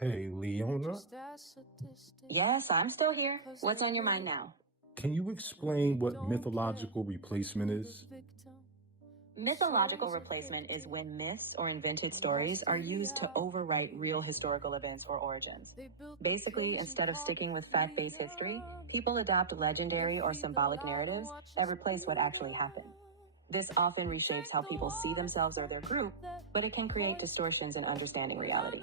Hey, Leona, Yes, I'm still here. What's on your mind now? can you explain what mythological replacement is? Mythological replacement is when myths or invented stories are used to overwrite real historical events or origins. Basically, instead of sticking with fact-based history, people adopt legendary or symbolic narratives that replace what actually happened. This often reshapes how people see themselves or their group, but it can create distortions in understanding reality.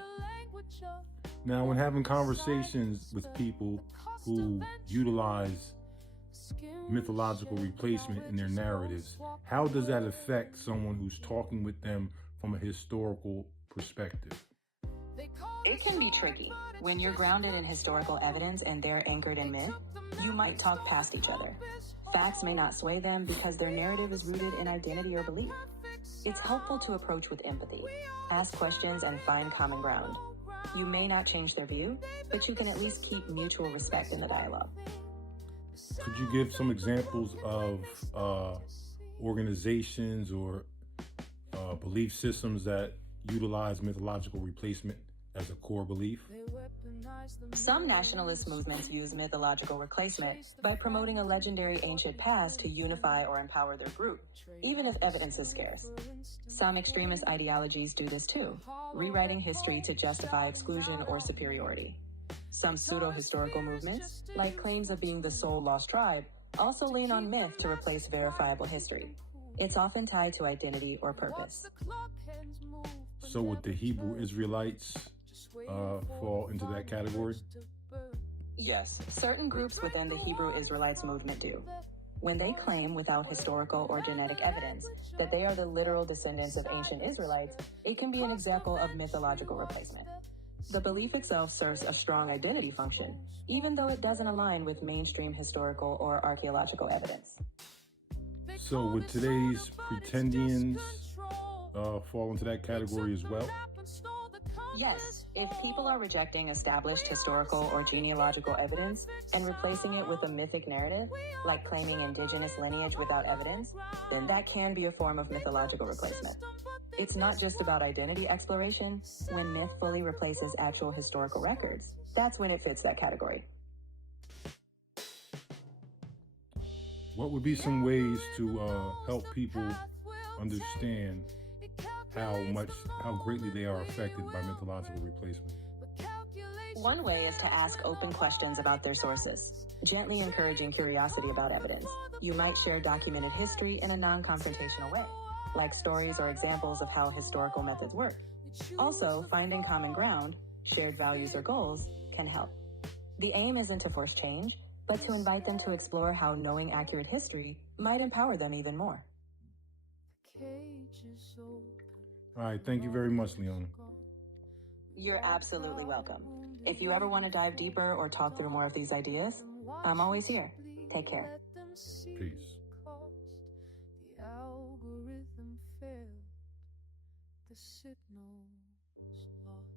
Now, when having conversations with people who utilize mythological replacement in their narratives, how does that affect someone who's talking with them from a historical perspective? It can be tricky. When you're grounded in historical evidence and they're anchored in myth, you might talk past each other. Facts may not sway them because their narrative is rooted in identity or belief. It's helpful to approach with empathy, ask questions, and find common ground. You may not change their view, but you can at least keep mutual respect in the dialogue. Could you give some examples of organizations or belief systems that utilize mythological replacement as a core belief? Some nationalist movements use mythological replacement by promoting a legendary ancient past to unify or empower their group, even if evidence is scarce. Some extremist ideologies do this too, rewriting history to justify exclusion or superiority. Some pseudo-historical movements, like claims of being the sole lost tribe, also lean on myth to replace verifiable history. It's often tied to identity or purpose. So would the Hebrew Israelites fall into that category? Yes, certain groups within the Hebrew Israelites movement do. When they claim, without historical or genetic evidence, that they are the literal descendants of ancient Israelites, it can be an example of mythological replacement. The belief itself serves a strong identity function, even though it doesn't align with mainstream historical or archaeological evidence. So would today's pretendians fall into that category as well? Yes, if people are rejecting established historical or genealogical evidence and replacing it with a mythic narrative, like claiming indigenous lineage without evidence, then that can be a form of mythological replacement. It's not just about identity exploration. When myth fully replaces actual historical records, that's when it fits that category. What would be some ways to help people understand how greatly they are affected by mythological replacement? One way is to ask open questions about their sources, gently encouraging curiosity about evidence. You might share documented history in a non-confrontational way, like stories or examples of how historical methods work. Also, finding common ground, shared values or goals, can help. The aim isn't to force change, but to invite them to explore how knowing accurate history might empower them even more. All right, thank you very much, Leona. You're absolutely welcome. If you ever want to dive deeper or talk through more of these ideas, I'm always here. Take care. Peace. The algorithm failed. The signal's lost.